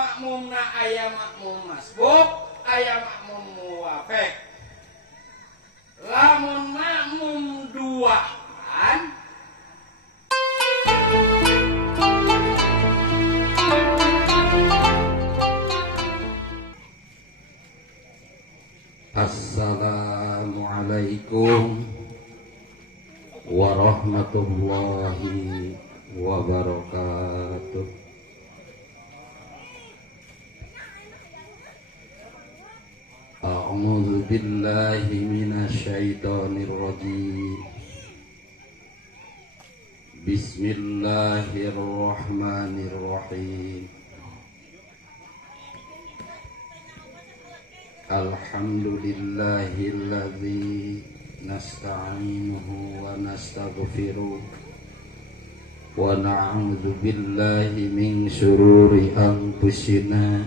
makmumna aya makmum masbuk, aya makmum muwafaq. Lamun makmum duaan Assalamualaikum warahmatullahi wabarakatuh. A'udzu billahi minasyaitonir rajim. Bismillahirrahmanirrahim. Alhamdulillahilladzi nasta'inuhu wa nastaghfiruh wa na'udzu billahi min syururi anfusina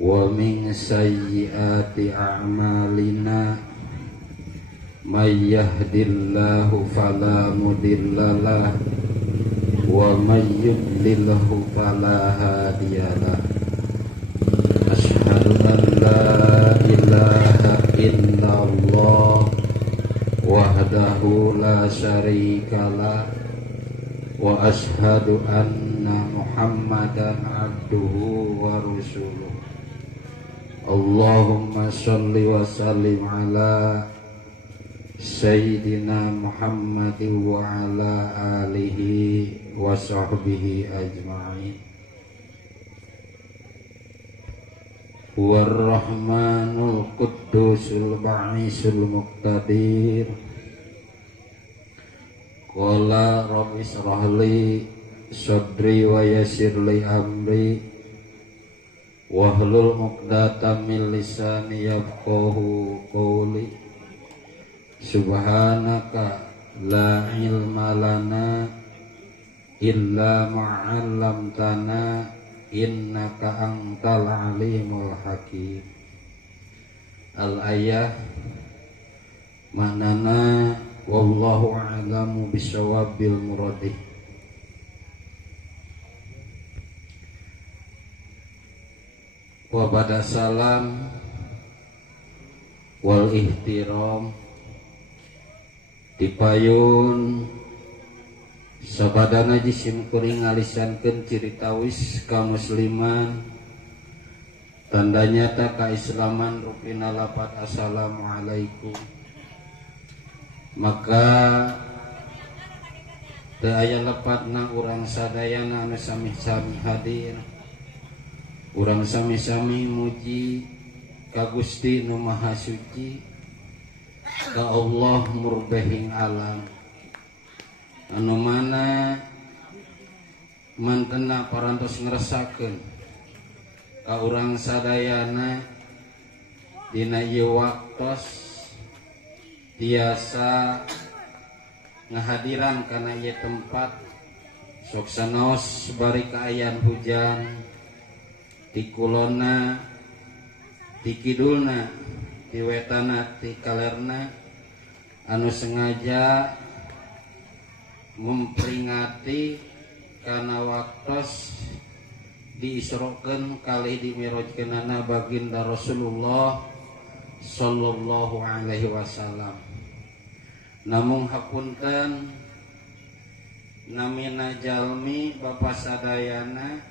wa min sayyiati a'malina may yahdihillahu fala mudhillalah wa may yudlilhu fala hadiyalah. Asyhadu an la ilaha illallah wahdahu la syarikalah wa asyhadu anna Muhammadan abduhu wa rasuluh. Allahumma sholli wa sallim ala Sayyidina Muhammadin wa ala alihi wa sahbihi ajma'in. War-Rahmanul Quddusul Ba'isul Muqtadir. Qala rabbi shrah li sadri wa yassir li amri wahlul 'uqdatam min lisani yafqahu qawli. Subhanaka la ilma lana illa ma 'allamtana innaka antal alimul hakim. Al-ayah manana wallahu a'lamu bishawabil muradih. Wa ba'da salam wal ihtiram dipayun sabadana jisim kuring ngalisankeun ciri tawis ka musliman, tanda nyata kaislaman rupina lapat assalamualaikum. Maka teu aya lepatna urang sadayana anu sami-sami hadir, urang sami-sami muji ka Gusti Nu Maha Suci, ka Allah murbehing alam, anu mana mantena parantos ngerasakeun ka urang sadayana dina ieu waktos tiasa ngahadiran kana ieu tempat sok sanaos bari kaayaan hujan ti kulonna ti kidulna ti wetana ti kalerna anu sengaja memperingati karena waktos diisrokeun kali dimirajkeunana baginda Rasulullah sallallahu alaihi wasallam. Namung hapunten namina jalmi bapa sadayana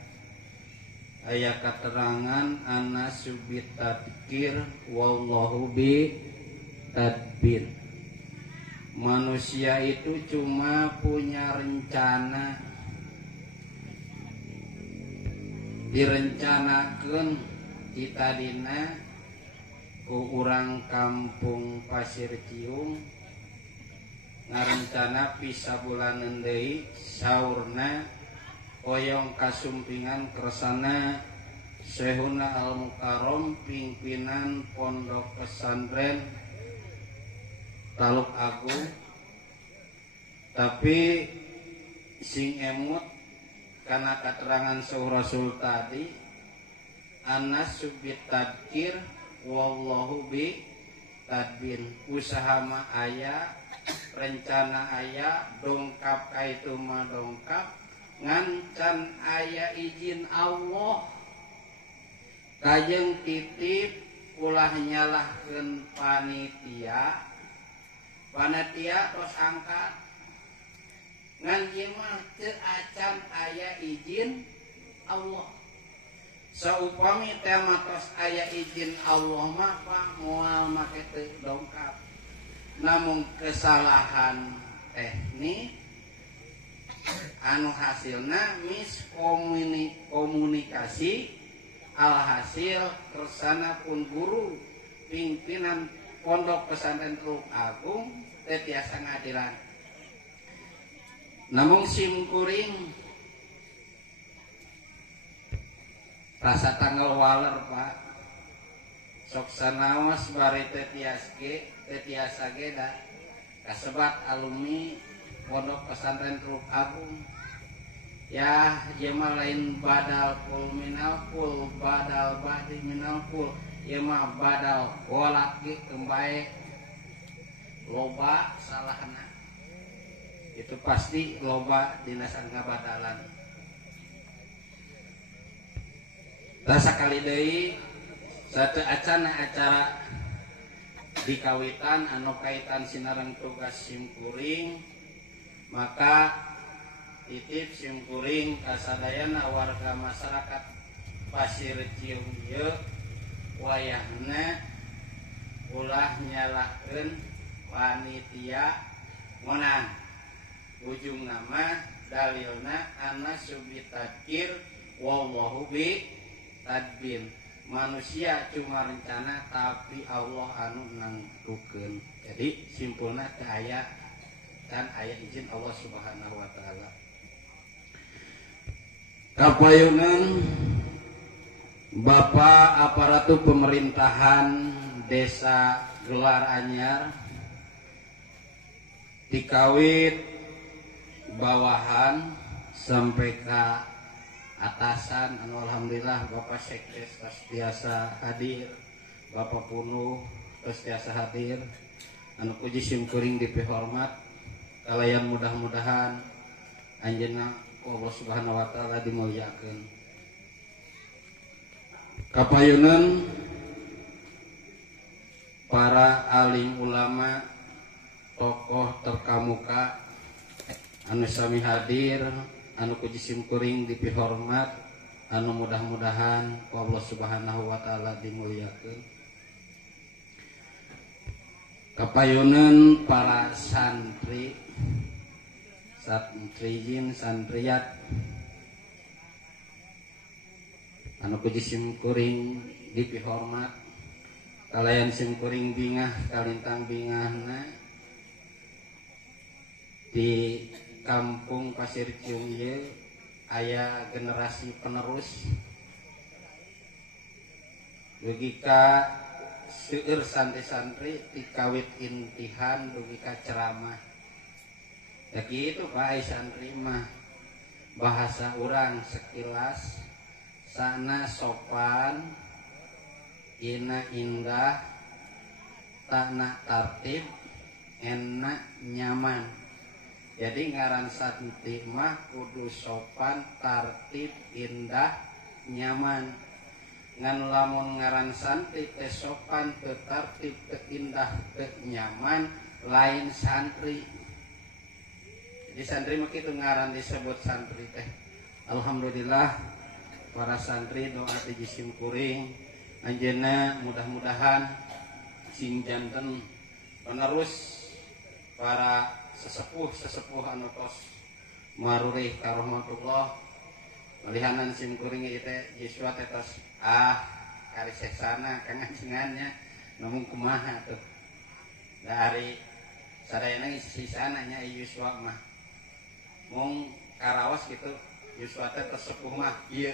aya katerangan ana subit tadkir wallahu bi tadbir. Manusia itu cuma punya rencana, direncanakeun kita dina ku urang kampung Pasir Ciung ngarencana pisa bulanan deui saurna oyong kasumpingan kersana Syekhuna Al-Mukarram pimpinan pondok pesantren Taluk Agung. Tapi sing emut karena keterangan Syekh Rasul tadi anas subit tadkir wallahu bi tadbir. Usaha mah aya, rencana aya, dongkap ka itu mah dongkap, ngancan aya izin Allah kajeng titip ulah nyalahkeun panitia tos angkat ngan ieu mah teu acan aya izin Allah. Saupami teh tos aya izin Allah mah moal make teu dongkap. Namun kesalahan teknik anu hasilna miskomunikasi alhasil kersana pun guru pimpinan pondok pesantren Teluk Agung teh tiasa ngadilan. Namun simkuring rasa tanggal waler Pak sok sanaos bari teh tiasa ge da kasebat alumni pondok pesantren Teluk Agung. Ya ieu mah lain badal kul minal kul badal badi minal kul, ieu mah badal golak ge kembae loba salahna. Itu pasti loba dina sangabadalan. Rasa kali deui satu acana acara dikawitan anu kaitan sinareng tugas simkuring, maka titip simkuring kasadayana warga masyarakat Pasir Cium ieu wayahna ulah nyalahkeun panitia ngonang. Ujung nama dalilna anna subitadkir wallahu bi tadbir. Manusia cuma rencana tapi Allah anu nangtukeun. Jadi simpulna teu aya dan aya izin Allah Subhanahu wa taala. Kapayunan Bapak aparatur pemerintahan Desa Gelar Anyar dikawit bawahan sampai ke atasan anu alhamdulillah Bapak Sekdes tiasa hadir, Bapak Punuh tiasa hadir, anu puji simkuring dipihormat kalayan mudah-mudahan anjeunna Allah Subhanahu wa taala dimuliakeun. Kapayunan para alim ulama tokoh terkemuka anu sami hadir, anu puji simkuring dipihormat, anu mudah-mudahan Allah Subhanahu wa taala dimuliakeun. Kapayunan para santri santriyin santriyat anu puji simkuring dipihormat, kalayan simkuring bingah kalintang bingahna di Kampung Pasir Cium ieu aya generasi penerus dugi ka seueur santri-santri dikawit intihan dugi ka ceramah. Ya kitu Pak santri mah bahasa urang sekilas sana sopan ina indah takna tartib enak nyaman. Jadi ngaran santri mah kudu sopan tartib indah nyaman. Ngan lamun ngaran santri teh sopan teu tartib teu indah teu nyaman lain santri. Jadi santri mah kitu ngaran disebut santri teh. Alhamdulillah para santri doa ti simkuring anjeunna mudah-mudahan sing janten penerus para sesepuh anu tos marurih ka rahmatullah malihanan simkuring ieu teh Yesua teh tos kariseksana kangancengannya namun kumaha tuh dari sadayana sisana nya Yesua mah mung karaos gitu Yesua teh sepuh mah ieu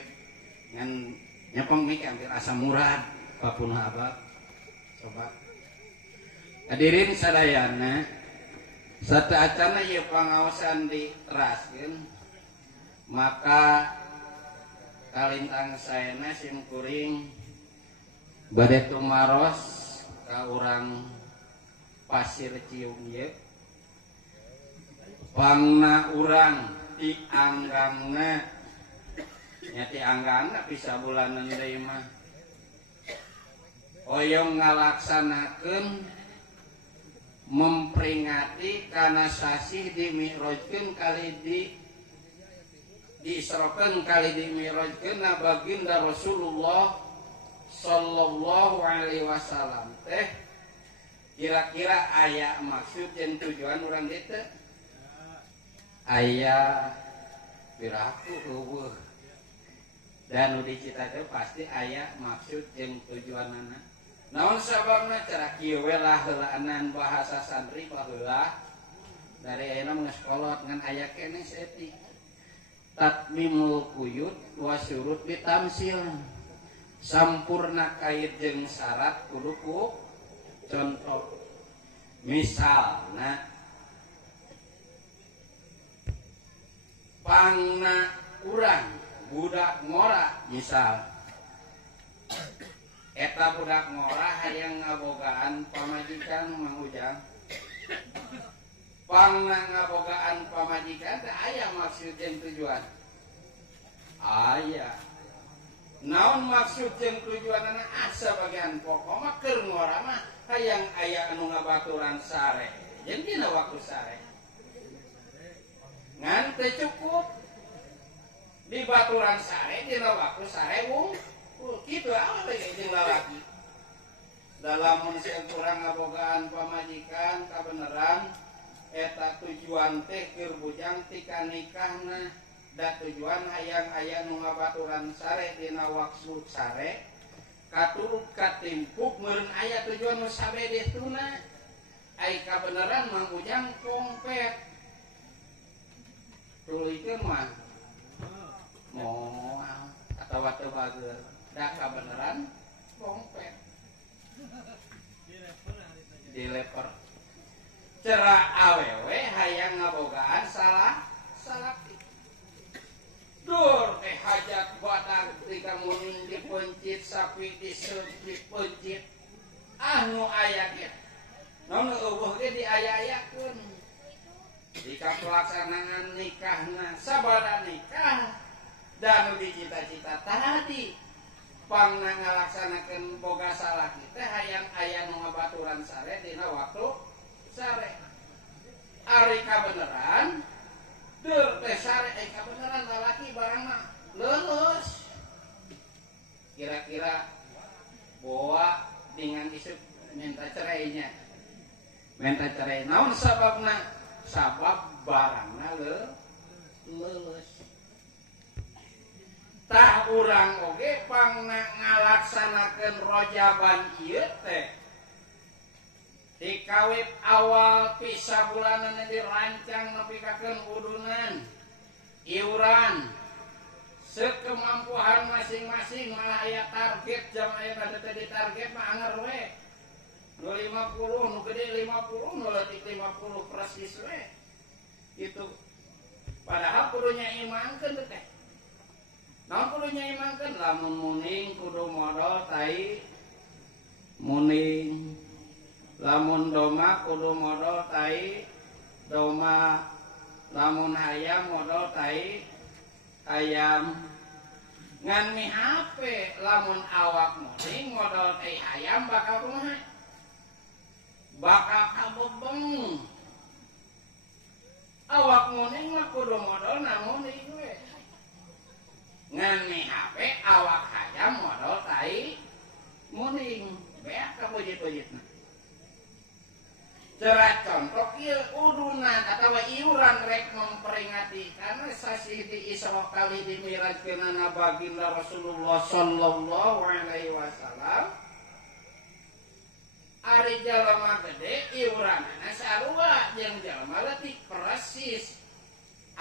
ngan nyepong mik hampir asa murad papunah abad. Coba hadirin sadayana sateacana ieu pangaosan diteraskeun maka kalintang saena simkuring bade tumaros ka urang Pasir Cium ieu pangna urang tianggangna nya tianggangna bisa bulanan deui mah oyong ngalaksanakeun memperingati kana sasih dimi'rajkeun kali diisrokeun kali dimi'rajkeun na baginda Rasulullah sallallahu alaihi wasallam teh kira-kira aya maksud jeung tujuan urang dieu teh aya piraku eueuh dan nu dicita teh pasti aya maksud jeung tujuanana naon sababna cara kieu we lah heulaanan bahasa santri baheula dari ayeuna geus kolot ngan aya keneh setik tatmimul quyud wa syurut bitamsil sampurna kait jeung syarat kudu ku contoh misalna pangna urang budak ngora misal eta budak ngora hayang ngabogaan pamajikan Mang Ujang pangna ngabogaan pamajikan teh aya maksud jeung tujuan aya naon maksud jeung tujuanna asa bagian pokok mah keur ngora mah hayang aya anu ngabaturan sare jeung dina waktu sare ngan teu cukup di baturan sare dina waktu sare kitu awe jeung lalaki dalam mun kurang ngabogaan pamajikan kabeneran eta tujuan teh keur bujang tika nikahna da tujuan hayang aya nu ngabaturan sare dina waktu sare katurut katimpuk meureun aya tujuan nu sabede tuna ai kabeneran Mang Ujang kompet tulikeun mah moal atawa teu bageur da kabeneran kompet dileper cara awewe hayang ngabogaan salah dur teh hajat badag tika muning dipencit sapi dipencit anu aya ge naon eueuh ge diaya-ayakeun jika pelaksanaan nikahna sabada nikah dan dicita-cita tadi pangna ngalaksanakeun boga salaki teh hayang aya nu ngabaturan sare dina waktu sare ari kabeneran dur teh sare kabeneran lalaki barang mah leuleus kira-kira boa dengan isu minta cerainya naon sababna sabab barangna leuleus tah urang oge pangna ngalaksanakeun rojaban ieu teh dikawit awal pisa bulanan dirancang nepikakeun udunan iuran sekemampuan masing-masing malah aya target jam aya teh ditarget mah anger we nu 50 nu gede 50 nu leutik 50 persis we itu padahal kudu nyaimangkeun teh naon kudu nyaimangkeun lamun muning kudu modal tai muning lamun doma kudu modal tai doma lamun hayam modal tai hayam ngan mi HP lamun awak muning modal tai hayam bakal kumaha bakal kabebeng awak muning mah kudu modal namun ieu we ngan mi HP awak hayam modal tai muning beak kabujit-bujitna Cerat contoh ieu udunan atawa iuran rek memperingati karena sasih di Isra kali dimirajkeun baginda Rasulullah sallallahu alaihi wasallam. Ari jalema gede iuranana sarua jeung jalema leutik persis.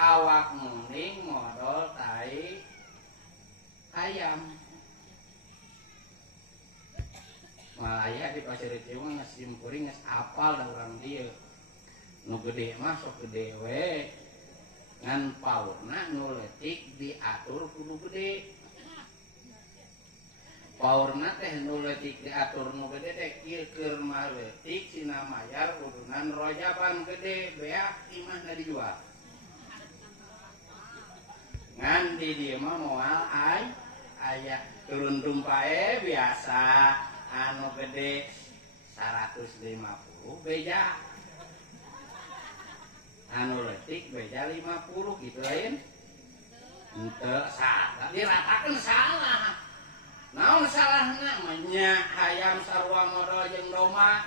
Awak muning modal tai ayam. Malaya di pasir itu mah geus simkuring geus apal da urang dieu. Nu gede mah sok gede we. Ngan paurna nu leutik diatur kudu gede. Paurna teh nu leutik diatur nu gede teh kieu keur mah leutik cina mayar udunan rojaban gede beak imahna dijual. ngan di dieu mah moal aya turun tumpae biasa anu gede 150 beja anu leutik beja 50 gitu lain henteu salah diratakeun salah naon salahna nya hayam sarua modal jeung doma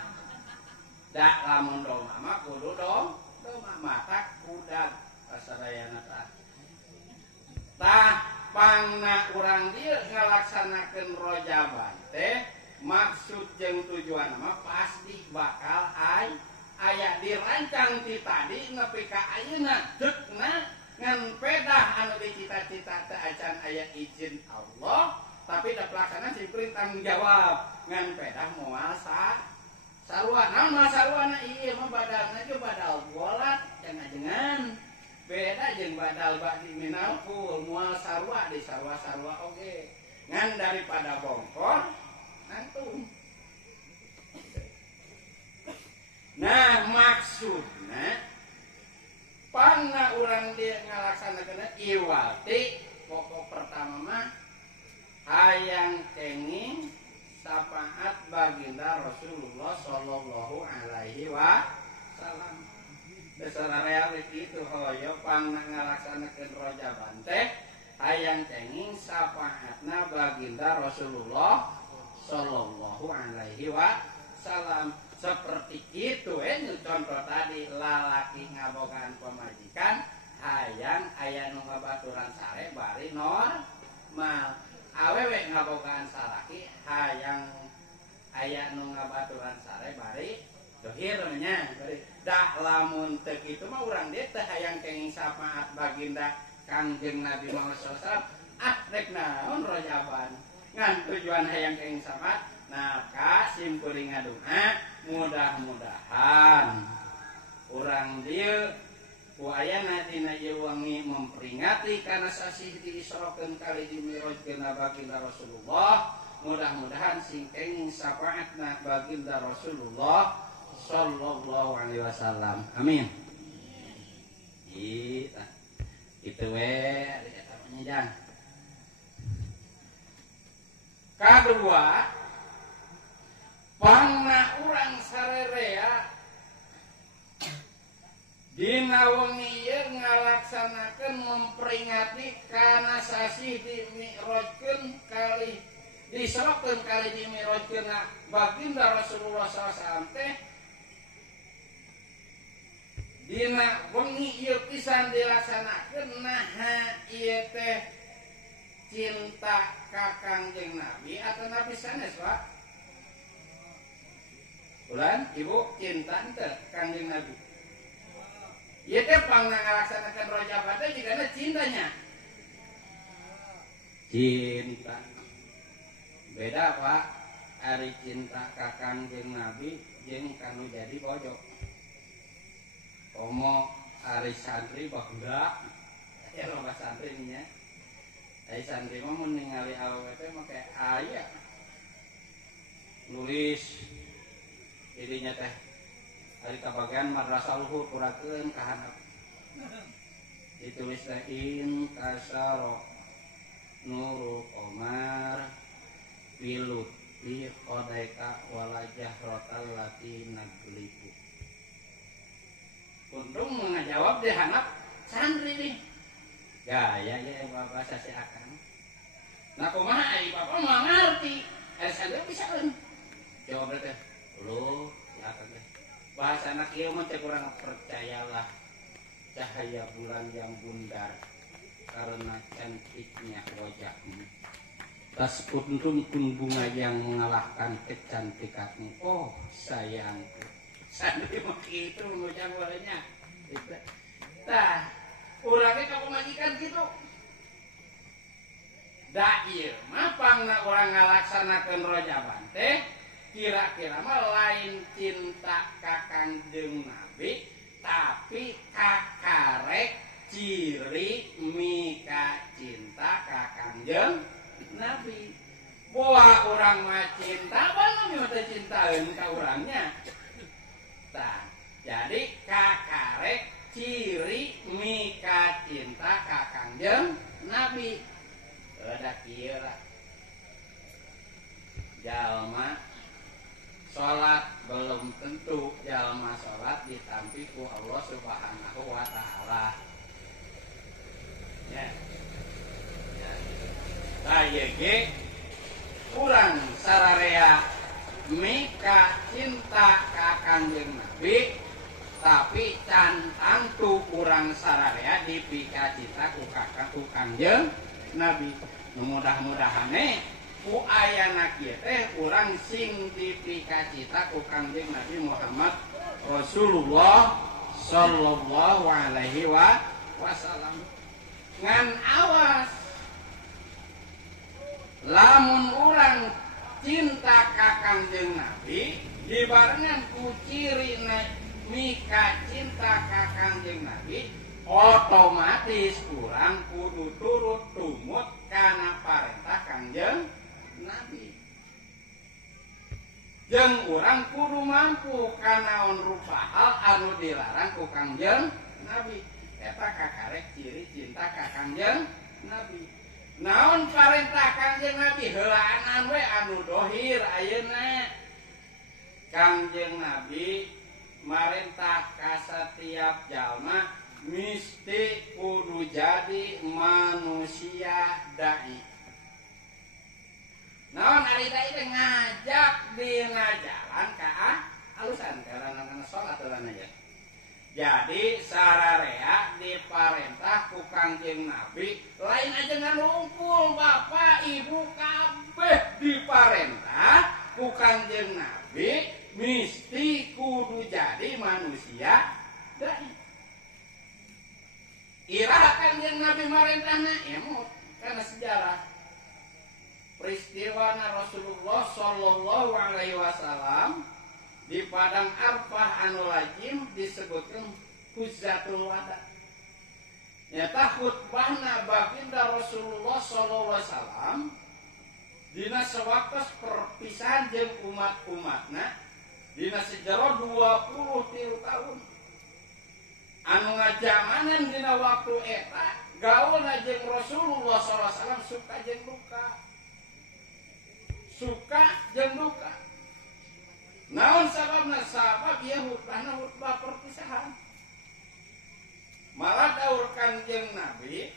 da lamun doma mah kudu doma mata kuda kasadayana tah pangna urang dieu ngalaksanakeun rojaban teh maksud jeung tujuan mah pasti bakal aya dirancang ti tadi nepi ka ayeuna deukna ngan pedah anu dicita-cita teh acan aya izin Allah tapi da pelaksana simpulin tanggung jawab ngan pedah moal sarua naon moal sarua ieu mah badalna ge badal bolat jangan beda jeung badal badi minal full moal sarua di sarua-sarua oge ngan daripada bongkor nantung. Nah maksudna pangna urang dia ngalaksanakeun iwati pokok pertama mah hayang kenging syafaat baginda Rasulullah sallallahu alaihi wasallam. Dasar realiti itu hoyo pangna ngalaksanakeun rojaban teh hayang kenging syafaatna baginda Rasulullah sallallahu alaihi wasallam. Seperti itu contoh tadi lalaki ngabogaan pemajikan hayang aya nu ngabaturan sare bari normal awewe ngabogaan salaki hayang aya nu ngabaturan sare bari dohir nya bari dak lamun teu kitu mah urang dieu teh hayang kenging syafaat baginda Kangjeng Nabi Muhammad SAW rek naon rojaban ngan tujuan hayang kenging syafaat nah simpeuling ngadoa mudah-mudahan urang dieu ku ayana dina ieu wengi memperingati kana sasih diisrokeun kali dimirajkeun baginda Rasulullah mudah-mudahan sing kenging syafaatna baginda Rasulullah sallallahu alaihi wasallam amin. Itu we eta panjang. Kadua pangna urang sarerea dina wengi ieu ngalaksanakeun memperingati kana sasih dimirajkeun kali disrokeun kali dimirajkeun baginda Rasulullah SAW teh dina wengi ieu pisan dilaksanakeun naha ieu teh cinta ka Kangjeng Nabi atau Nabi sanes Pak ulan ibu cinta teh Kangjeng Nabi ieu teh pangna ngalaksanakeun rojaban teh jigana cintanya cinta beda Pak ari cinta ka Kangjeng Nabi jeung kanu jadi bojo omo ari santri bangga ya loba santri nya ai santri mah mun ningali awewe teh make aya nulis idinya teh ari kabagian madrasah luhur kurakeun ka handap ditulis teh in kasaro nuru qamar biluti qadaika wala jahratal lati nagliku untung ngajawab di handap santri nih gaya ya bapak sasi akan nah kumaha ai bapak mah ngarti ari santri pisaeun jawab teh lu ya kan bahasa anak ieu mah teh kurang percayalah cahaya bulan yang bundar karena cantiknya wajahmu tas untung pun bunga yang mengalahkan kecantikanmu oh sayangku santri mah kitu ngucap waranya tah urang ge ka pamajikan kitu da ieu mah pangna urang ngalaksanakeun rojaban teh kira-kira mah lain cinta ka Kangjeng Nabi tapi kakarek ciri mika cinta ka Kangjeng Nabi boa urang mah cinta bana mah teh cintaeun ka urangnya tah jadi kakarek ciri mika cinta ka Kangjeng Nabi. Ada kieu lah. Jalma salat belum tentu jalma salat ditampi ku Allah Subhanahu wa taala. Ya. Aya ge urang sararea mika cinta ka Kangjeng Nabi tapi can tangtu urang sararea dipika cinta ku Kangjeng Nabi. Mudah-mudahane ku ayana kieu teh urang sing dipika cinta ku Kangjeng Nabi Muhammad Rasulullah sallallahu alaihi wasallam. Ngan awas lamun urang cinta ka Kangjeng Nabi dibarengan ku ciri mika cinta ka Kangjeng Nabi otomatis urang kudu turut tumut kana parentah Kangjeng Nabi. Jeung urang kudu mampu kana rupa hal anu dilarang ku Kangjeng Nabi. Eta kakarek ciri cinta ka Kangjeng Nabi. Naon parentah Kangjeng Nabi heulaanan we anu dohir ayeuna. Kangjeng Nabi marentah ka setiap jalma mesti kudu jadi manusia dai. Naon ari dai teh ngajak dina jalan ka alusan karana salat heula aja. Jadi sararea diparentah ku Kangjeng Nabi lain aja ngarumpul bapak ibu kabeh diparentah ku Kangjeng Nabi mesti kudu jadi manusia dai. Iraha Kangjeng Nabi marentahna emot karena sejarah peristiwa Rasulullah sallallahu alaihi wasallam di padang Arfah anu lajim disebutkan Hujjatul Wada. Nyata khutbahna baginda Rasulullah sallallahu alaihi wasallam dina sewaktos perpisahan jeung umat-umatna dina sejarah 23 tahun. Anu ngajamanan dina waktu eta gaulna jeung Rasulullah sallallahu alaihi wasallam suka jeung duka. Suka jeung duka. Naon sababna? Sabab ieu khutbah perpisahan. Malah daur Kangjeng Nabi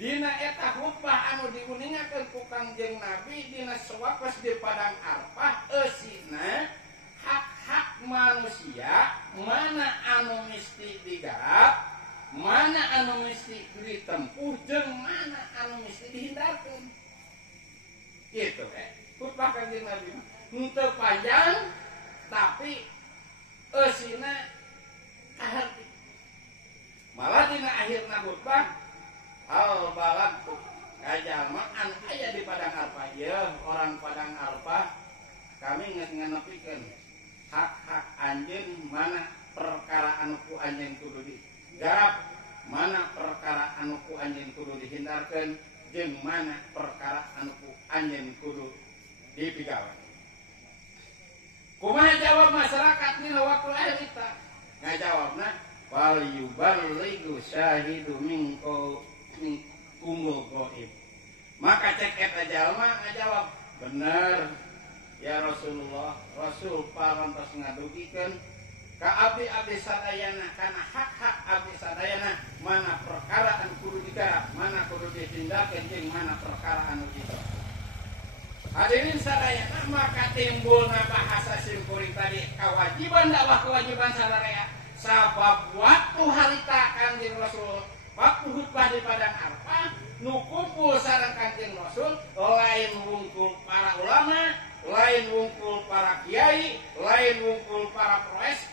dina eta khutbah anu diuningakeun ku Kangjeng Nabi dina sewaktos di padang Arfah eusina hak-hak manusia mana anu mesti digarap, mana anu mesti ditempuh jeung mana anu mesti dihindarkeun. Gitu khutbah Kangjeng Nabi henteu panjang tapi eusina kaharti. Malah dina akhirna khutbah al balad kajalma anu aya di padang Arfah ieu orang padang Arfah kami nganepikeun hak-hak anjeun mana perkara anu ku anjeun kudu digarap, mana perkara anu ku anjeun kudu dihindarkeun jeung mana perkara anu ku anjeun kudu dipigawean. Kumaha jawab masyarakat dina waktu eta? Ngajawabna wal yuballighu syahidu minkum ghaib. Maka cek eta jalma ngajawab, bener ya Rasulullah, Rasul parantos ngadugikeun ka abdi-abdi sadayana kana hak-hak abdi sadayana mana perkara anu kudu digarap, mana kudu ditindakeun jeung mana perkara anu ditolak. Hadirin sadayana maka timbulna bahasa simkuring tadi kewajiban dakwah kewajiban sadaya sabab waktu harita Kangjeng Rasul waktu khutbah di padang Arfah nu kumpul sareng Kangjeng Rasul lain wungkul para ulama, lain wungkul para kiai, lain wungkul para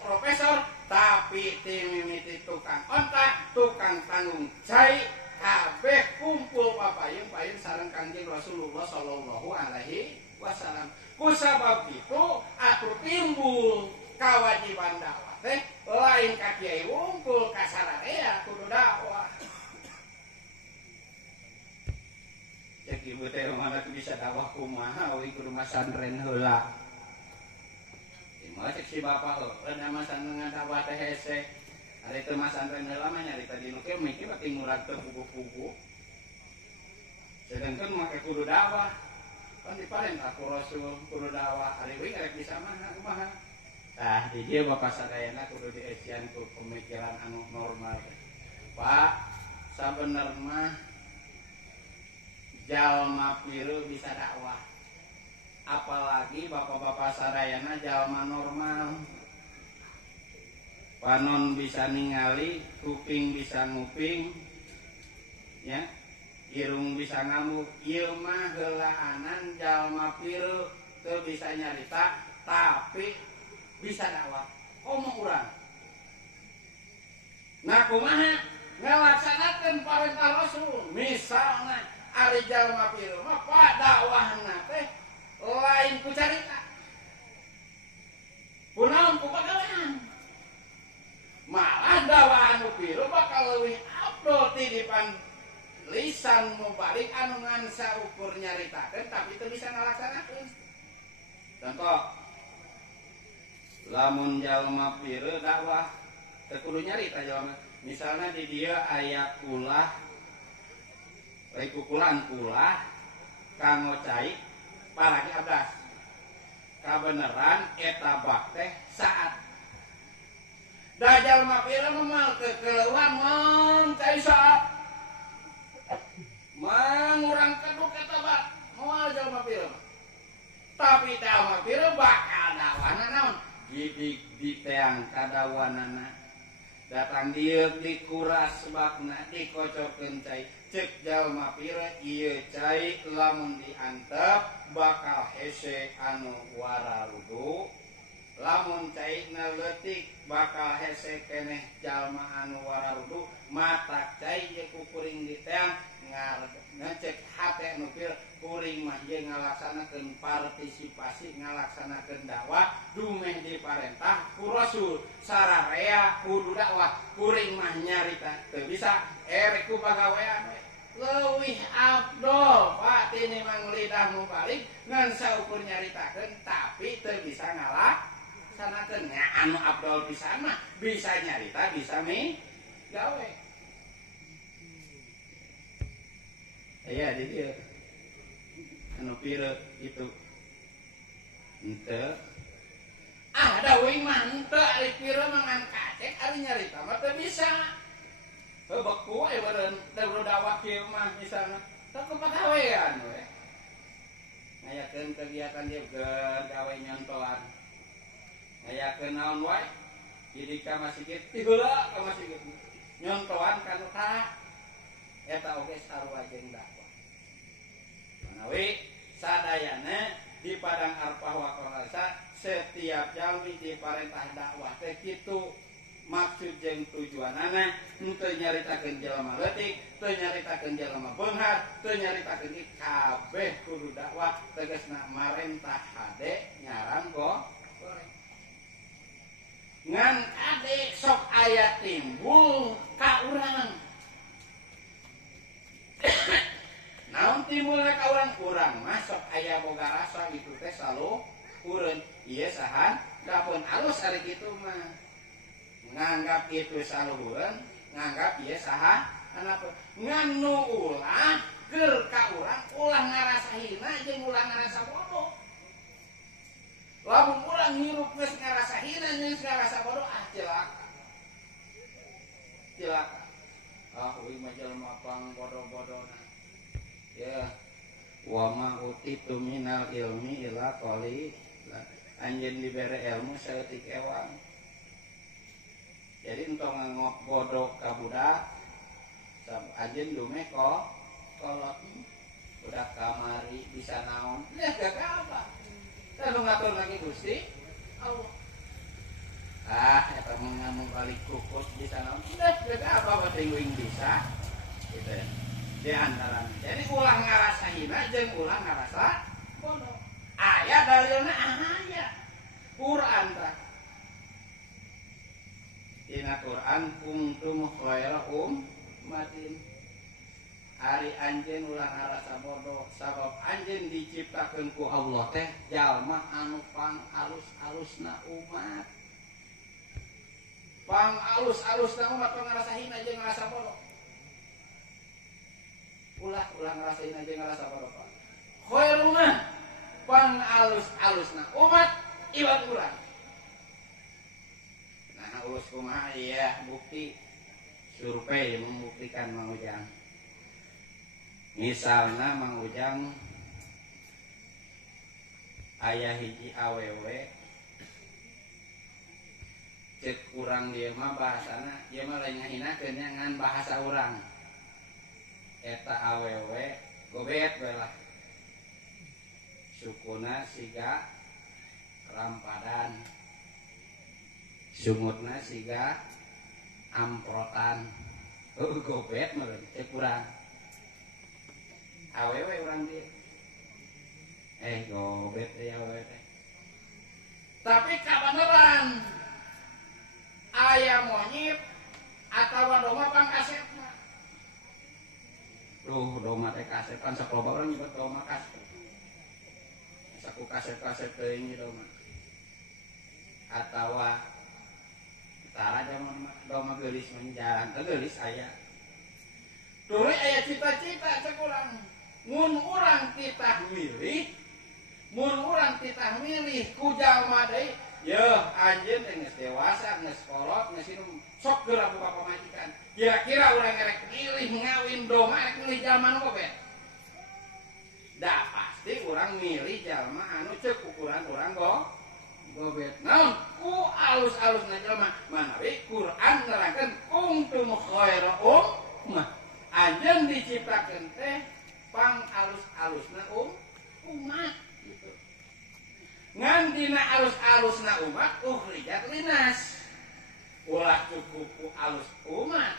profesor, tapi timimiti tukang ontak, tukang tanggung cai kabeh kumpul papayun-payun sareng Kangjeng Rasulullah sallallahu alaihi wasallam. Ku sabab itu atuh timbul kawajiban dakwah teh lain ka kiai wungkul ka sararea kudu dakwah. Cek ieu teh mana bisa dakwah kumaha we kudu masantren heula. Ieu cek si bapak heuh nama sanengan dakwah teh hese Ari teu masantren heula mah nyarita di nu kieu mikir bati ngurang teu pugu-pugu. Sedangkan make kudu dakwah. Kan diparen aku Rasul kudu dakwah. Ari we rek bisa mana kumaha. Tah di dieu Bapak sadayana kudu diesian ku pemikiran anu normal. Pak, sabener mah jalma piru bisa dakwah. Apalagi bapak-bapak sadayana jalma normal. Panon bisa ningali, kuping bisa nguping, ya, irung bisa ngamuk. Ieu mah heulaanan jalma piru teu bisa nyarita, tapi bisa dakwah. Omong urang. Nah kumaha ngalaksanakeun parentah Rasul. Misalna ari jalma piru mah dakwahna teh lain ku carita. Kunaon ku pagawean. Malah dakwah anu piru bakal leuwih afdol ti dipan lisan mubalik anu ngan saukur nyaritakeun tapi teu bisa ngalaksanakeun. Contoh, lamun jalma piru dakwah teu kudu nyarita jalma. Misalna di dieu aya ulah kukulan ulah kanggo cai paragi abdas. Kabeneran eta bak teh saat da jalma piru mah kekeluhan cai saat. Mangurang keduk eta bak moal jalma piru. Tapi jalma piru bakal dawana naon? Gidik diteang kadawanana. Datang dieu dikuras bakna dikocokeun cai. Cek jalma piru ieu cai lamun diantep bakal hese anu wararudu. Lamun caina leutik bakal hese keneh jalma anu wararudu. Matak cai ye ku kuring diteang ngecek hate anu pieu kuring mah ye ngalaksanakeun partisipasi ngalaksanakeun dakwah dumeh diparentah ku Rasul sararea kudu dakwah kuring mah nyarita teu bisa erek ku pagawean we leuwih afdol Pak tini mang lidah mubalik ngan saukur nyaritakeun tapi teu bisa ngalaksanakeun nya anu afdol pisan mah bisa nyarita bisa gawe. Iya di dieu anu piru itu henteu da wing mah henteu ari piru mah ngan kacek ari nyarita mah teu bisa beku aya beureun teu dakwah kieu mah misalna teu kepagawean we ngayakeun kegiatan dieu gawe nyontoan ngayakeun naon wae jadi ka masjid ti heula ka masjid nyontoan kana ta eta oge sarua jeung dakwah. Manawi sadayana di padang arpah wakorasa setiap jalmi diparentah dakwah teh kitu maksud jeung tujuanana henteu nyaritakeun jalma leutik, teu nyaritakeun jalma beunghar, teu nyaritakeun kabeh kudu dakwah tegasna marentah hade nyaran goreng. Ngan ade sok aya timbul ka urang. Naon timbulna ka urang masuk aya boga rasa gitu teh salu urang ieu sahan dapun alus ari kitu mah nganggap kitu saluhureun nganggap ieu saha anapeun ngan nu ulah keur ka urang ulah ngarasahina jeung ulah ngarasa bodoh. Lamun urang hirup geus ngarasahina jeung ngarasa bodoh celaka. Uing mah jelema pang bodoh-bodohna. Ya, wa ma utitu minal ilmi illa qali. Anjeun dibere ilmu saeutik ewang. Jadi entong ngok bodoh ka budak, anjeun dume kolot budak kamari bisa naon. Nya gak apa. Lalu ngatur lagi Gusti Allah. Eta mengandung balik kukut bisa naon. Gak apa penting bisa. Gitu ya. Di antaranya. Jadi ulah ngarasahina jeung ulah ngarasa bodoh. Aya dalilna aya. Quran tah. Dina Quran kuntum khairal ummatin. Ari anjeun ulah ngarasa bodoh sabab anjeun diciptakeun ku Allah teh jalma anu pang alus-alusna umat. pang alus-alus na umat pang ngarasahin aja ngerasa bodoh. Ulah ngerasain aja ngerasa bodoh Pak. Khairuna pang alus-alus na umat iwan urang. Nah ulus kumaha iya bukti survei membuktikan Mang Ujang. Misalnya Mang Ujang aya hiji awewe cek urang dia mah bahasana dia mah lain ngahinakeun ngan bahasa urang eta awewe gobet belah sukuna siga rampadan sumutna siga amprotan gobet mah cek urang awewe urang dia gobet ya awewe tapi kabeneran aya monyet atawa doma pang kaset mah. Doma teh kaset kan sakloba urang nyebut doma kaset. Saku kaset-kaset teuing doma. Atawa tara jaman doma geulis menjalan teh geulis aya. Tuluy aya cita-cita cek urang. Mun urang titah milih, ku jalma deui yeuh anjeun teh geus dewasa, geus kolot, geus sinum sok geura buka pamajikan. Kira-kira urang erek milih ngawin doma erek milih jalma nu gobet. Da pasti urang milih jalma anu ceuk ukuran urang gobet. Naon ku alus-alusna jalma manawi Quran nerangkeun kuntum khairu ummah. Anjeun diciptakeun teh pang alus-alusna umat gitu. Ngan dina alus-alusna umat ukhrijat linas. Ulah cukup ku alus umat.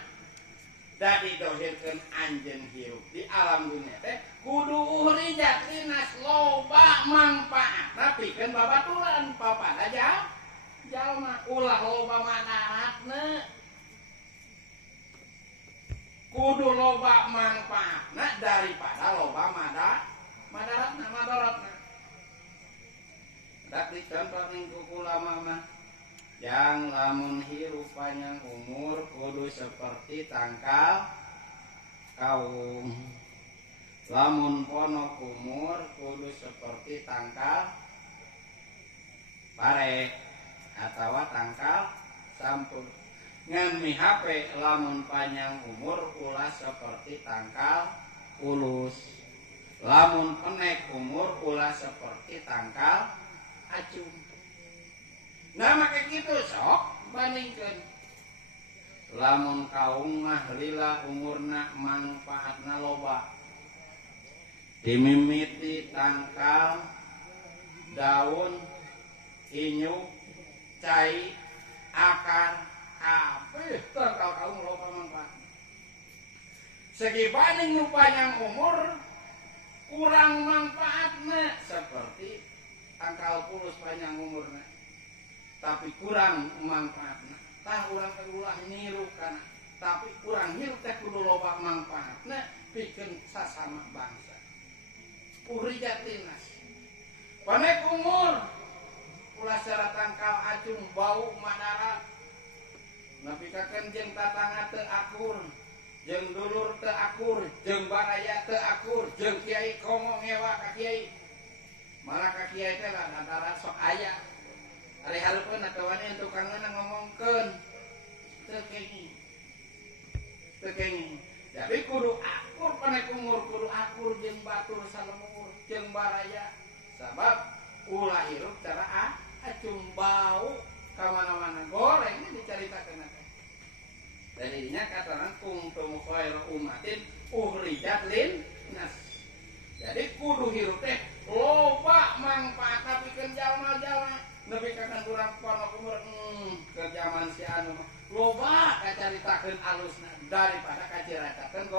Da didohirkeun anjeun hirup di alam dunia teh kudu ukhrijat linas loba mangpaatna pikeun babaturan papada jalma ulah loba madaratna. Kudu loba mangpaatna daripada loba madaratna. Dak dicontoh ning kuku lama mah yang lamun hirup panjang umur kudu seperti tangkal kaung. Lamun ponok umur kudu seperti tangkal pare atawa tangkal sampul. Ngan mihape lamun panjang umur ulah seperti tangkal ulus. Lamun pendek umur ulah seperti tangkal acung. Nah make kitu sok bandingkeun. Lamun kaung mah lila umurna manfaatna loba. Dimimiti tangkal, daun, inyuk, cai, akar, kabeh tangkal kaung loba manfaatna. Segi banding nu panjang umur kurang manfaatna seperti tangkal pulus panjang umurna tapi kurang manfaatna. Tah urang teh ulah niru kana tapi kurang hirup teh kudu loba manfaatna pikeun sasama bangsa. Ukhrijat linas. Panek umur ulah secara tangkal acung bau madarat. Napi kakeun jeung tatangga teu akur, jeung dulur teu akur, jeung baraya teu akur, jeung kiai komo ngewa ka kiai. Malah ka kiai teh antara sok aya. Ari hareupeun atawane tukangeuna ngomongkeun teu kenging. Jadi kudu akur panek umur kudu akur jeung batur salemur jeung baraya. Sabab ulah hirup cara acung bau ka mana-mana goreng dicaritakeun teh. Dari dinya kataran kuntum khairu ummatin ukhrijat linnas. Jadi kudu hirup teh loba manfaatna pikeun jalma-jalma. Nepi ka kan urang ponok umur ke zaman si anu loba kacaritakeun alusna daripada kacaritakeun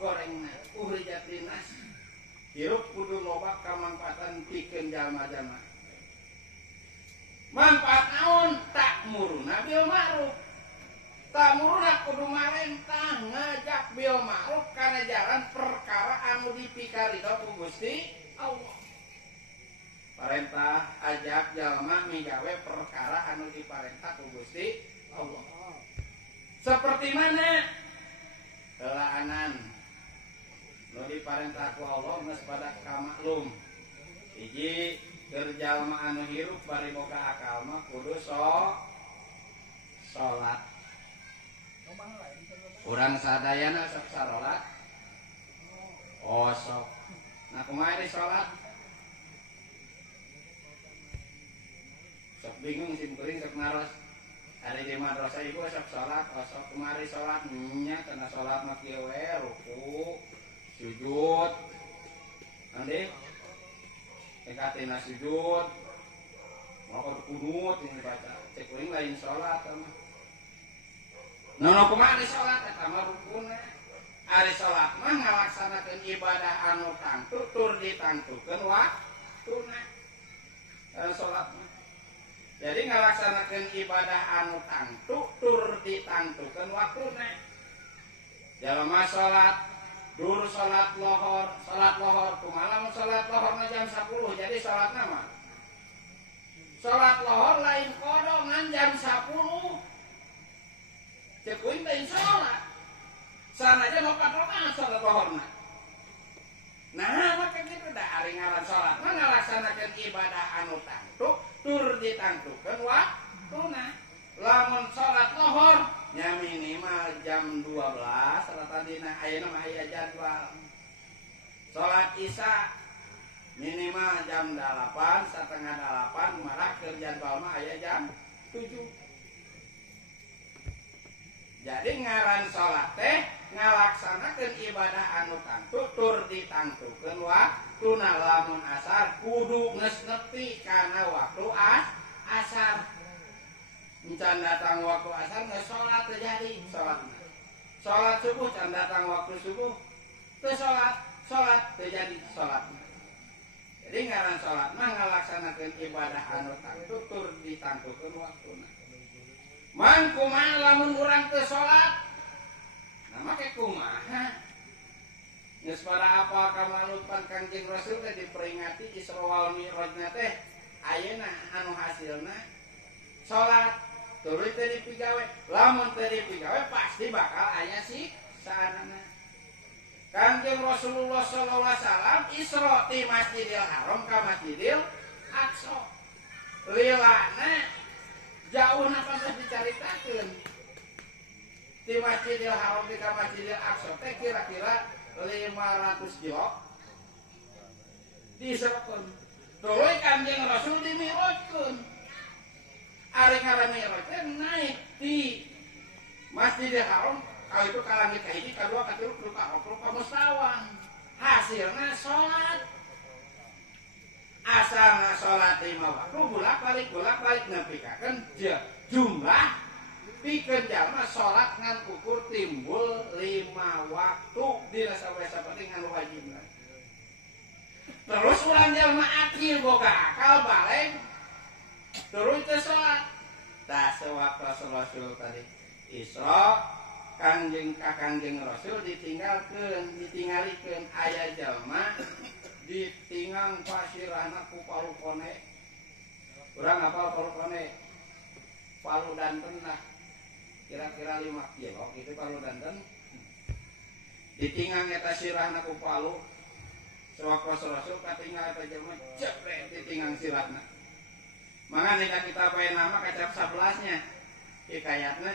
gorengna. Ukhrijat linnas. Hirup kudu loba kamanfaatan pikeun jalma-jalma. Manfaat naon? Ta'muruna bil ma'ruf. Ta'muruna kudu marentah ngajak bil ma'ruf kana jalan perkara anu dipikaridho ku Gusti Allah. Parentah ajak jalma migawe perkara anu diparentah ku Gusti Allah. seperti mana kelaanan nu diparentah ku Allah geus pada kamaklum. Hiji keur jalma anu hirup bari boga akal mah kudu salat. Urang sadayana sok salat. Oh sok. Nah kumaha di salat? Sok bingung simkuring sok naros. Hari di madrasah ibu sok salat, sok kemari salat nya kana salat mah kieu we ruku, sujud. Ande ekatina sujud. Mau kunut ini baca. Cek kuring lain salat mah. Nono kumaha di salat eta mah rukunna. Ari salat mah ngalaksanakeun ibadah anu tangtu tur ditangtukeun waktuna. Salat mah jadi ngalaksanakeun ibadah anu tangtu tur ditangtukeun waktuna. Jalma salat dur salat lohor kumaha lamun salat lohorna jam 10 jadi salatna mah salat lohor lain kodongan jam 10. Cek kuing lain salat. Sanaja 4 rakaat salat lohorna. Nah, maka kitu da ari ngaran salat mah ngalaksanakeun ibadah anu tangtu tur ditangtukeun waktuna. Lamun salat lohor nya minimal jam 12 rata dina ayeuna mah aya jadwal. Salat Isya minimal jam 8 setengah 8 marak keur jadwal mah aya jam 7. Jadi ngaran salat teh ngalaksanakeun ibadah anu tangtu tur ditangtukeun waktuna. Lamun asar kudu geus nepi kana waktu asar. Can datang waktu asar geus salat terjadi salatna. Salat subuh can datang waktu subuh teu salat terjadi salatna. Jadi ngaran salat mah ngalaksanakeun ibadah anu tangtu tur ditangtukeun waktuna. Man kumaha lamun urang teu salat? Nah make kumaha? Geus para apa kamalupan Kangjeng Rasul teh diperingati Isra wal Mi'rajna teh ayeuna anu hasilna salat. Tuluy teh dipigawe. Lamun teh dipigawe pasti bakal aya siksaana. Kangjeng Rasulullah sallallahu alaihi wasallam Isra ti Masjidil Haram ka Masjidil Aqsa. Lilana jauh napa teh dicaritakeun. Di Masjidil Haram ka Masjidil Aqsa teh kira-kira 500 kilo. Diserokeun. Tuluy Kangjeng Rasul dimirojkeun. Ari ngaran miroj teh naik di Masjidil Haram kalau itu ka langit ka hiji kadua katilu ka mustawan. Hasilna salat. Asalna salat 5 waktu bolak-balik nepikakeun jumlah pikeun jalma salat ngan ukur timbul 5 waktu dina saperti ngan wajibna. Terus urang jalma akil boga akal balik terus teh salat. Tah sewaktu Rasul tadi Isra Kangjeng Rasul ditinggalikeun aya jalma ditingang pasirahna ku palu kone. Urang hafal palu kone. Palu danten lah. Kira-kira 5 kilo gitu palu danten. Ditingang eta sirahna ku palu. Sewaktu Rasul katingal eta jalma jepret ditingang sirahna. Mangga kita bae nama kacap 11-nya. Hikayatna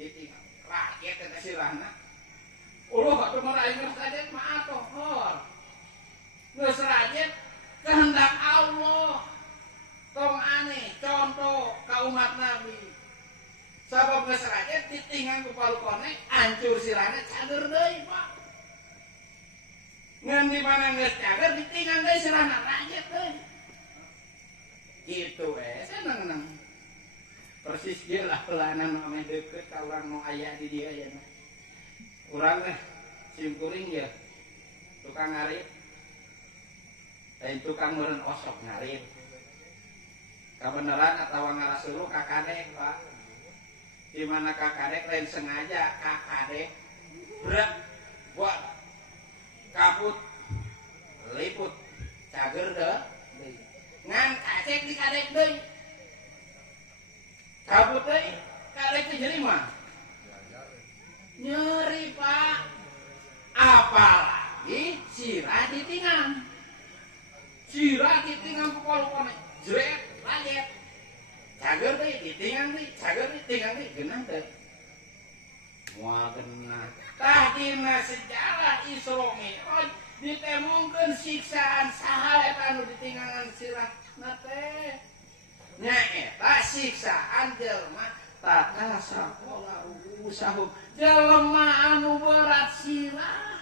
ditingang rakyat eta sirahna. Uluh atuh marahin geus sajet mah atoh hor. Geus rajet kehendak Allah. Tong aneh contoh ka umat Nabi. Sabab geus rajet ditingang ku palu kone hancur sirahna cager deui, Pak. Ngan di mana geus cager ditingang deui sirahna rajet deui. Gitu seneng. Persis dia lah pelanan nu ame deukeut ka urang nu aya di dieu aya mah. Urang teh simkuring ya tukang ngarit. Lain tukang meureun osok ngarit. Kabeneran atawa ngarasuluh kakadek, Pak. Di mana kakadek lain sengaja kakadek berat buat kaput liput cager deh ngan kacek di kadek deui kabut deui kadek teh jadi mah sirah ditingang. Sirah ditingang pokok-pokoknya jret lajet. Cager deh ditingang deh, cager ditingang deh genah deh. Moal genah. Tah dina sejarah Isra Mi'raj ditemongkeun siksaan saha eta anu ditingangan sirahna teh. Nya eta siksaan jelema tata sakola usahum jelema anu berat sirah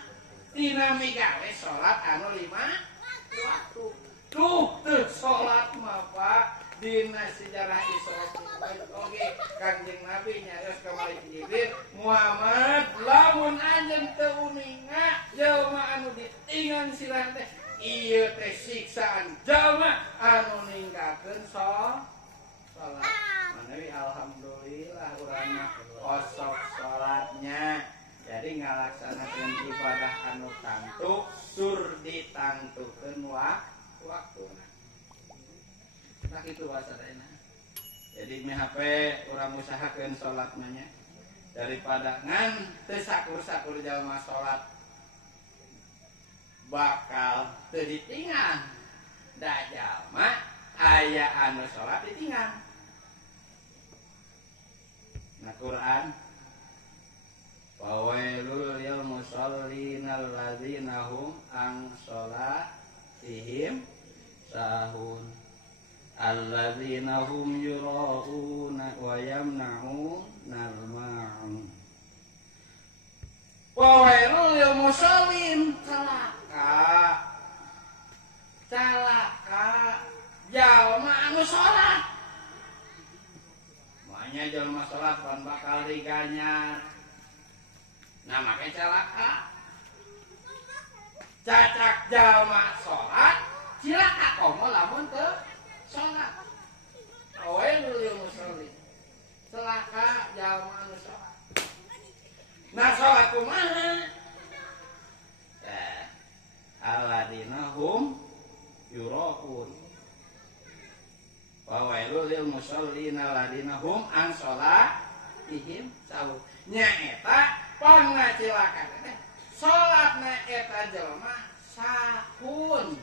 tina migawe salat anu 5 waktu. Tuh teu salat mah Pak dina sejarah Isra Mi'raj oge Kangjeng Nabi nyaros ka Malaikat Jibril Muhammad lamun anjeun teu uninga jelema anu ditingan sirah teh ieu teh siksaan jelema anu ninggalkeun salat. Manawi alhamdulillah urang mah osok salatnya. Jadi ngalaksanakeun ibadah anu tantu sur ditantukeun waktuna. Nah itu wasadana. Jadi MHP urang usahakeun salat nya daripada ngan teu sakur-sakur jalma salat bakal teu ditingang. Da jalma aya anu salat ditingang. Nah Quran Fawailul lil musallin alladzina hum an sholatihim sahun alladzina hum yura'una wa yamna'unal ma'un. Fawailul lil musallin calaka jalma anu sholat. Makanya jalma sholat pan bakal diganyar. Nah makanya calaka. Cacak jalma sholat cilaka komo lamun teu sholat. Awailul lil musallin. Celaka jalma anu sholat. Nah sholat kumaha? Alladzina hum yura'un. Fawailul lil musallin alladzina hum an sholatihim sahun. Nya eta pangna cilaka teh salatna eta jelema sahun.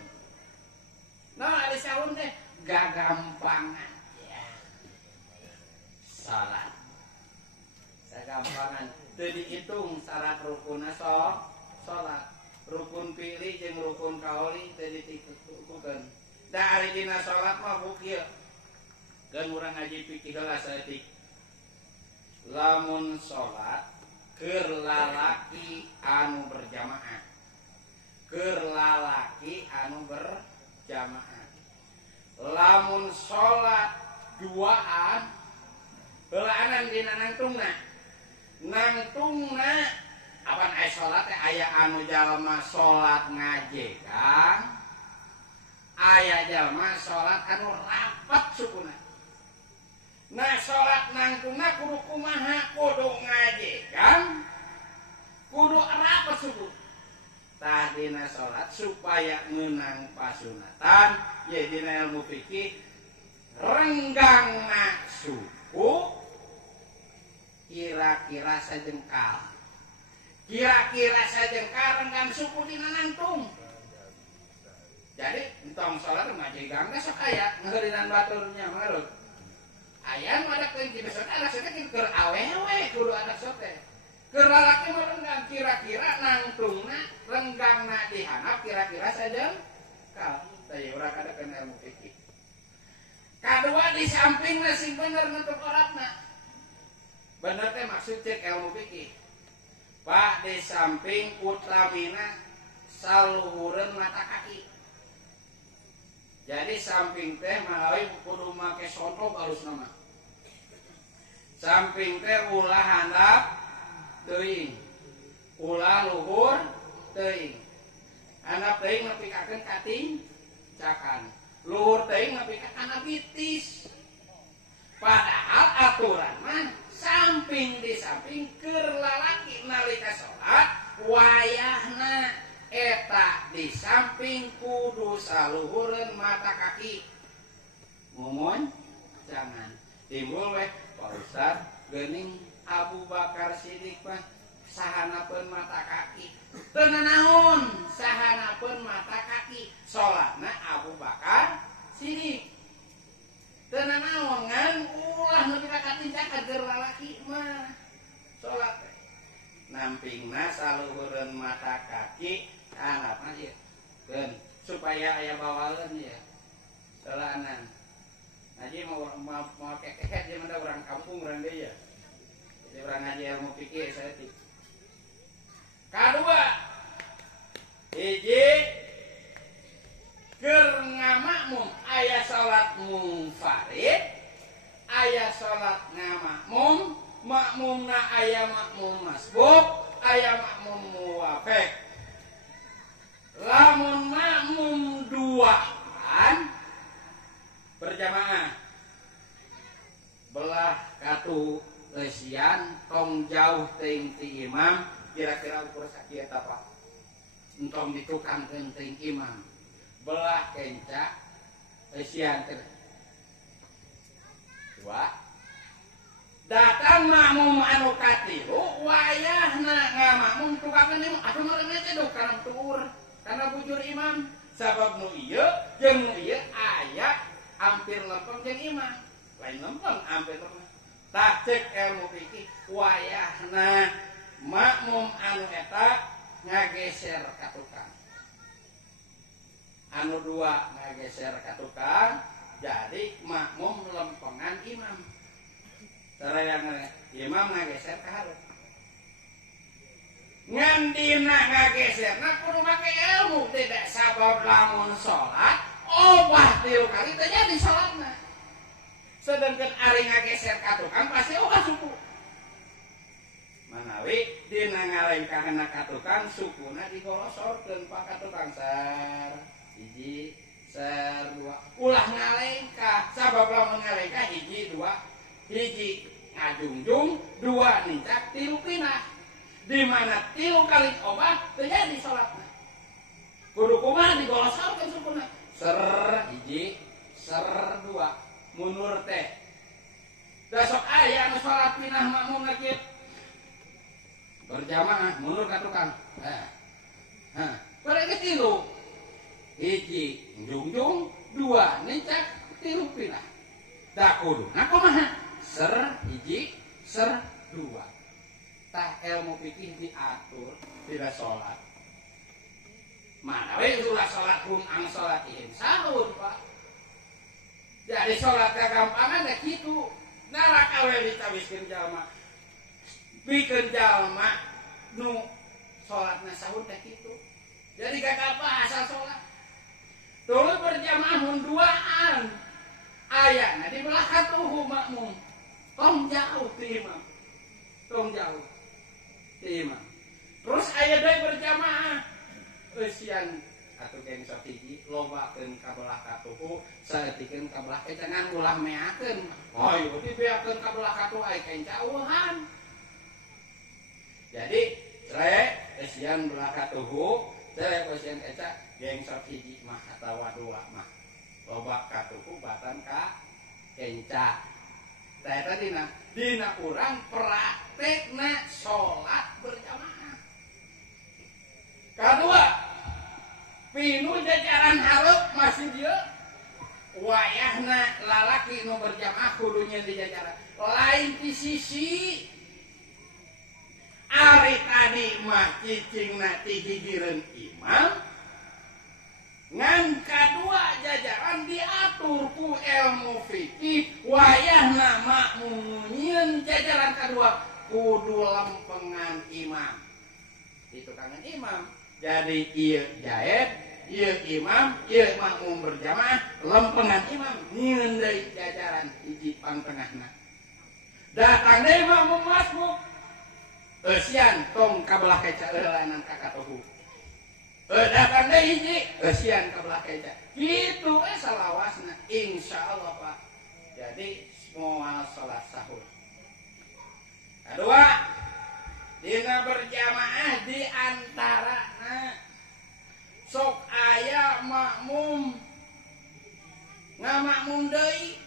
Nah ada sahun teh gagampangan ya. Salat sagampangan teu dihitung syarat rukunna salat. Rukun pilih jeung rukun kaoli teu ditikukeun. Da ari dina salat mah kieu. Kan urang ngaji fikih heula saeutik. Lamun salat keur lalaki anu berjamaah. Keur lalaki anu berjamaah. Lamun salat duaan heulaanan dina nangtungna. Nangtungna apan aya salat teh aya anu jalma salat ngajegang. Aya jalma salat anu rapat sukuna. Nah salat nangtungna kudu kumaha? Kudu ngajegang, kudu rapat suku. Tah dina salat supaya meunang pasunatan, ya dina ilmu fikih renggangna suku kira-kira sajengkal. Kira-kira sajengkal renggang suku dina nangtung. Jadi entong salat ngajegang teh sok aya ngeureunaan baturnya menurut. Aya nu ada keun besok ada sok teh keur awewe kudu ada sok teh. Keur lalaki mah renggang kira-kira nangtungna renggangna dihanap kira-kira sajengkal. Tah ieu urang kada kana ilmu fikih. Kadua di sampingna sing bener nutup auratna. Bener teh maksud cek ilmu fikih. Pak di samping utramina saluhureun mata kaki. Jadi samping teh malawi kudu make sontop alus nama. Samping teh ulah handap teuing. Ulah luhur teuing. Handap teuing nepikakeun kating cakan. Luhur teuing nepikakeun bitis. Padahal aturan mah samping di samping keur lalaki nalika salat wayahna eta di samping kudu saluhureun mata kaki. Mumun jangan timbul weh Pak Ustaz geuning Abu Bakar Siddiq mah sahanapeun mata kaki. Teu naon sahanapeun mata kaki. Salatna Abu Bakar Siddiq. Teu naon ngan ulah nepi ka katincak keur lalaki mah. Salat teh. Nampingna saluhureun mata kaki anapna ieu. Keun supaya aya bawaeun ya. Selanan. Ngaji mau kekeh dia mah urang kampung urang deui ya. Jadi urang ngaji ilmu fikih saeutik. Kadua hiji keur ngamakmum aya salat munfarid, aya salat ngamakmum, makmumna aya makmum masbuk, aya makmum muwafiq. Lamun makmum duaan berjamaah belah katu lesian tong jauh teuing ti imam kira-kira ukur sakieu eta Pak. Entong ditukangkeun teuing imam. Belah kenca lesian teh. Dua. Datang makmum anu katilu wayahna ngamakmum tukangkeun imam atuh meureun teh do kana tur kana bujur imam. Sabab nu ieu jeung nu ieu aya hampir lempeng jeung imam. Lain lempeng hampir lempeng. Tak cek ilmu fikih wayahna makmum anu eta ngageser ka tukang. Anu dua ngageser ka tukang jadi makmum lempengan imam. Sarayana imam ngageser ka hareup. Ngan dina ngageserna kudu make ilmu tidak sabab lamun salat obah tilu kali teh jadi salatna. Sedangkan ari ngageser ka tukang pasti obah suku. Manawi dina ngalengkahna ka tukang sukuna digolosorkeun ka tukang sar. Hiji, sar, dua. Ulah ngalengkah sabab lamun ngalengkah hiji, dua. Hiji ngajungjung, dua nincak, tilu pinah. Di mana tilu kali obah terjadi salatna. Kudu kumaha digolosorkeun sukuna. Ser hiji, ser dua. Munur teh. Da sok aya anu salat pinah makmum kieu. Berjamaah munur ka tukang. Bareng tilu. Hiji njungjung, dua nincak, tilu pinah. Da kudu kumaha? Ser hiji, ser dua. Tah ilmu fikih diatur tidak salat. Mana we ulah salat ang salat ieu sahur, Pak. Jadi salat gagampangan da kitu. Naraka we ditabiskeun jalma. Bikeun jalma nu salatna sahur da kitu. Jadi gagapah asal salat. Dulu berjamaah mun duaan. Ayana di belah katuhu makmum. Tong jauh ti imam. Tong jauh ti imam. Terus aya deui berjamaah. Eusian atuh geng sok hiji lobakeun ka belah katuhu saetikeun ka belah kencangan ulah meakeun. Oh ieu dibeakeun ka belah katuhu aya kencauhan. Jadi rek eusian belah katuhu, rek eusian kenca geng sok hiji mah atawa dua mah. Loba katuhu batan ka kenca. Tah eta dina urang praktekna salat berjamaah. Kadua pinu jajaran hareup masih dia wayahna lalaki nu berjamaah kudunya di jajaran lain di sisi ari tadi mah cicingna ti hijireun imam ngan kadua jajaran diatur ku ilmu fikih wayahna makmum nyieun jajaran kadua kudu lempengan imam itu kangen imam jadi ieu jaed ieu imam ieu makmum berjamaah lempengan imam nyieun deui jajaran hiji pangtengahna datang deui makmum masbuk eusian tong kabelah keca eulanan ka katuhu datang deui hiji eusian kabelah keca kitu salawasna insyaallah Pak jadi moal salat sahur. Kedua dina berjamaah di antarana sok aya makmum ngamakmum deui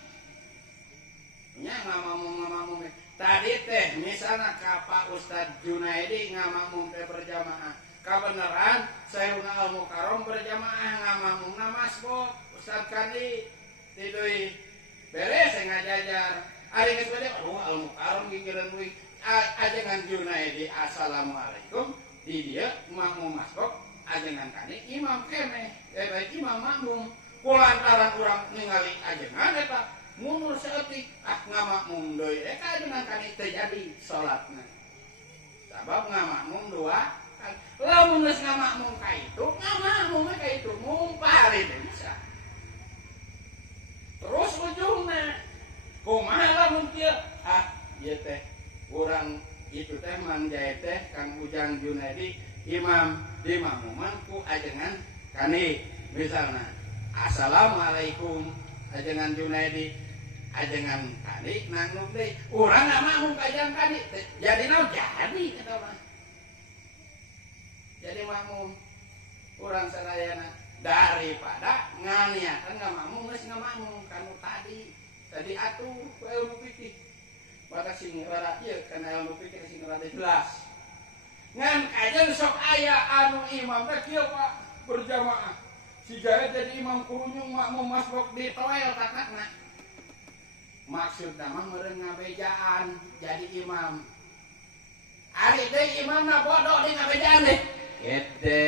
nya ngamakmum tadi teh misal biasana ka Pak Ustadz Junaidi ngamakmum teh berjamaah. Kabeneran Sayyiduna Al-Mukarram berjamaah ngamakmum masbuk. Ustadz Kandi tidui beres ngajajar. Ari geus bade Al-Mukarram gigireun deui ajengan Junaidi assalamualaikum di dieu makmum masbuk ajengan Kandi imam keneh baik imam makmum. Kulantaran urang ningali ajengan eta mundur seetik ngamakmum deui ka ajengan Kandi teu jadi salatna. Sabab ngamakmum dua kali. Lamun geus ngamakmum ka itu, ngamakmum ka itu mumpari teh bisa. Terus ujungna kumaha lamun kieu? Ieu teh urang itu teh Mang Jaya teh Kang Ujang Junaidi imam di makmuman ku ajengan Kandi misalna assalamualaikum ajengan Junaidi ajengan Kandi nangnuk deui urang ngamakmum ka ajengan Kandi jadi naon jadi eta mah jadi makmum urang sadayana daripada nganiatan ngamakmum geus ngamakmum kanu tadi atuh ku ilmu fikih maka sing rada ieu kana ilmu fikih sing rada jelas ngan ajeun sok aya anu imam teh kieu Pak berjamaah si Jaya jadi imam kurunyung makmum masbuk di toel takna maksudna mah meureun ngabejaan jadi imam ari deui imamna bodoh di ngabejaan deh gede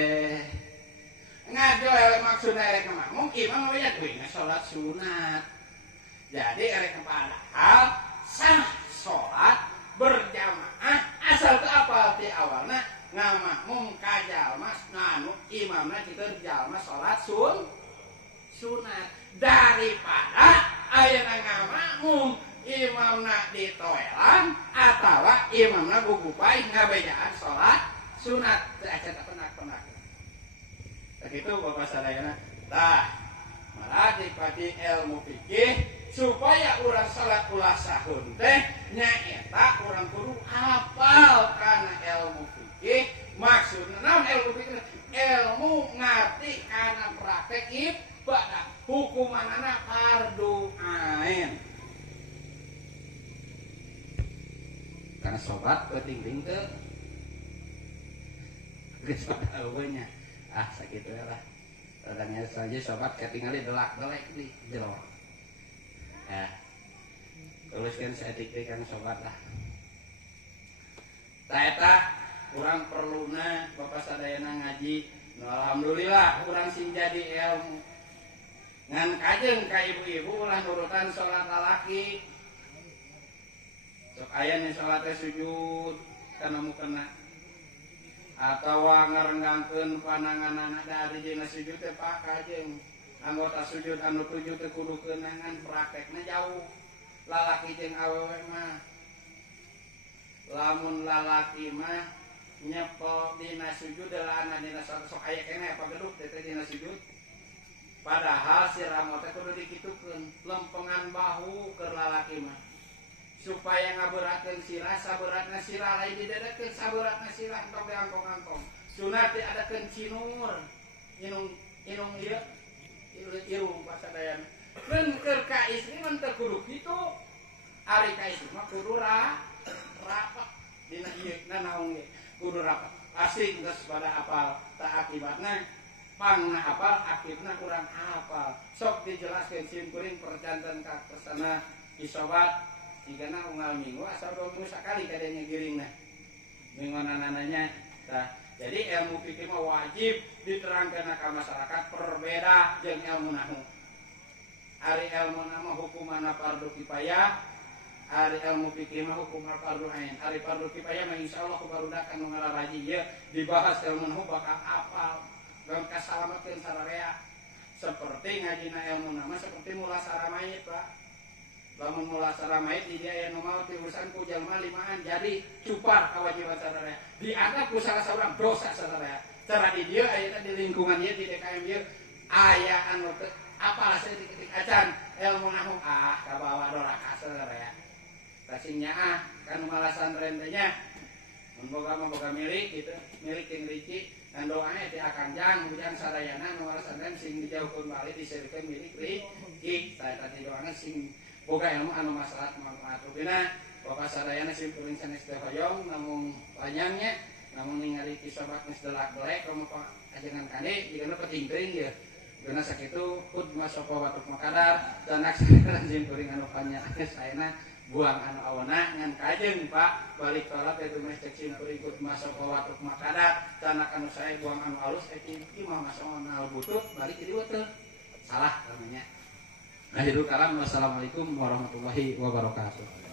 ngajoel maksudna erek makmum imam ngabejaan kuwi salat sunat jadi erek padahal sah salat berjamaah asal teu apal ti awalna ngamakmum ka jalma nganu imamna kitu jalma salat sunat daripada ayeuna ngamakmum imamna di toelan atawa imamna gugupay ngabejaan salat sunat teu acan penak-penak. Begitu Bapak sadayana tah maradi padi ilmu fikih supaya urang salat ulah sahun teh nyaeta urang kudu hafal kana ilmu fikih. Maksudna naon ilmu fikih? Ilmu ngarti kana praktek ibadah. Hukumanana fardu ain. Karena sobat penting teu geus pada eueuhnya. Sakitu lah. Tadanya saja sobat ketinggali delak-delek di jero. Ya. Tuliskan saeutik teh Kang sobat lah. Tah eta urang perluna Bapak sadayana ngaji. Alhamdulillah urang sing jadi ilmu. Ngan kajeng ka ibu-ibu ulah nurutan salat lalaki. Sok aya nih salat teh sujud kana mukena. Atawa ngarenggangkeun pananganana dari dina sujud teh Pak kajeng. Anggota sujud anu tujuh teh kudu keunangan praktekna jauh. Lalaki jeung awewe mah lamun lalaki mah nyepel dina sujud delana dina sok aya keneh apa geduk teh dina sujud. Padahal si ramo teh kudu dikitukeun lempengan bahu keur lalaki mah. Supaya ngabeurakeun sirah saberatna sirah lain didedekeun saberatna sirah tok diangkong-angkong. Sunat diadakeun cinur. Inung ieu irung pasadayana. Mun keur ka istri mah teu kudu kitu. Ari ka istri mah kudu rapat dina ieu nanaon ge kudu rapat. Asing geus pada apal ta akibatna pangna apal akibna kurang apal. Sok dijelaskeun simkuring perjantan ka kesana isobat jigana unggal minggu asal 2 minggu sakali kadenya giringna. Mingonanananya tah. Jadi ilmu fikih mah wajib diterangkeun ka masyarakat perbeda jeung ilmu nahwu. Ari ilmu nama hukumanna fardu kifayah, ari ilmu fikih mah hukumanna fardu ain. Ari fardu kifayah mah insyaallah kubarudak anu ngararaji ieu dibahas ilmu nahwu bakal apal dan kasalametkeun sararea. Seperti ngajina ilmu nama seperti mulasarah mayit, Pak. Lamun mulasarah mayit di dia aya nu maot diurusan ku jalma limaan jadi cupar kewajiban sararea. Dianggap ku salah seorang dosa sararea. Cara di dieu aya di lingkungan ieu di DKM ieu aya anu apalah saeutik acan ilmu nahwu kabawa doraka sararea. Kasingnya kan malasan rentenya mun boga mah boga milik gitu, milik yang riki dan doanya di akan jang bujang sadayana nu malasan rent sing dijauhkeun bali diseurekeun milik riki. Saya tadi doana sing boga ilmu anu maslahat manfaat rubina Bapak sadayana simpuling sanes teh hoyong namun panjangnya namun ningali kisobat geus delak-delek komo ajengan kade digana peting-ting ya. Geuna sakitu hud masopo watuk makadar danak sanes simpuling anu panya saena buang anu awana ngan kajeng Pak balik kolot itu mah cek simpuling hud masopo watuk makadar danak anu sae buang anu alus ieu mah masuk anu butut balik jadi teu salah namanya. Akhirul kalam wassalamualaikum warahmatullahi wabarakatuh.